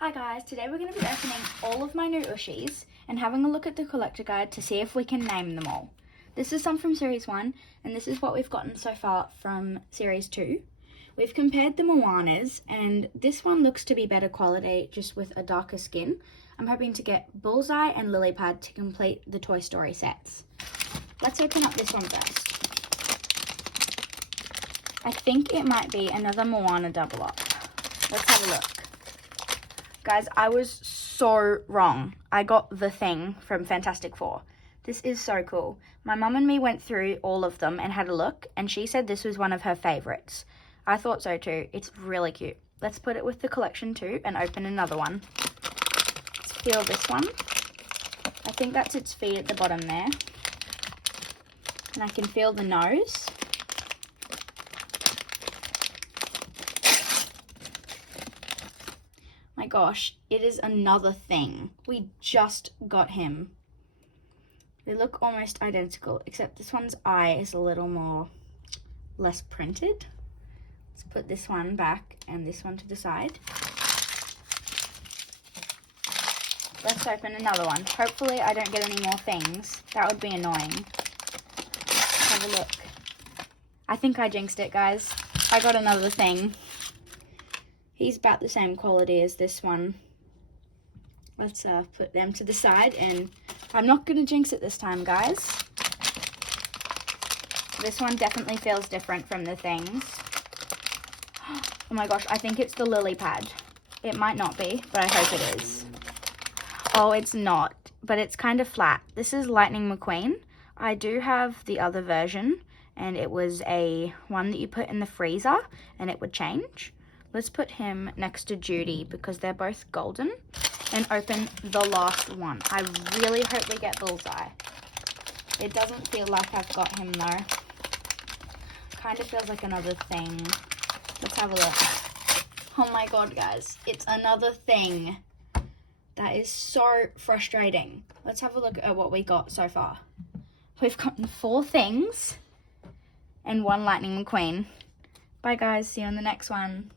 Hi guys, today we're going to be opening all of my new Ooshies and having a look at the collector guide to see if we can name them all. This is some from Series 1 and this is what we've gotten so far from Series 2. We've compared the Moanas and this one looks to be better quality just with a darker skin. I'm hoping to get Bullseye and Lilypad to complete the Toy Story sets. Let's open up this one first. I think it might be another Moana double up. Let's have a look. Guys, I was so wrong. I got the thing from Fantastic Four. This is so cool. My mum and me went through all of them and had a look, and she said this was one of her favorites. I thought so too. It's really cute. Let's put it with the collection too and open another one. Let's feel this one. I think that's its feet at the bottom there. And I can feel the nose. My gosh, it is another thing. We just got him. They look almost identical, except this one's eye is a little more less printed. Let's put this one back and this one to the side. Let's open another one. Hopefully I don't get any more things. That would be annoying. Let's have a look. I think I jinxed it, guys. I got another thing. He's about the same quality as this one. Let's put them to the side, and I'm not going to jinx it this time, guys. This one definitely feels different from the things. Oh my gosh, I think it's the Lilypad. It might not be, but I hope it is. Oh, it's not, but it's kind of flat. This is Lightning McQueen. I do have the other version, and it was a one that you put in the freezer, and it would change. Let's put him next to Judy because they're both golden and open the last one. I really hope we get Bullseye. It doesn't feel like I've got him though. Kind of feels like another thing. Let's have a look. Oh my god, guys. It's another thing. That is so frustrating. Let's have a look at what we got so far. We've gotten 4 things and 1 Lightning McQueen. Bye guys. See you on the next one.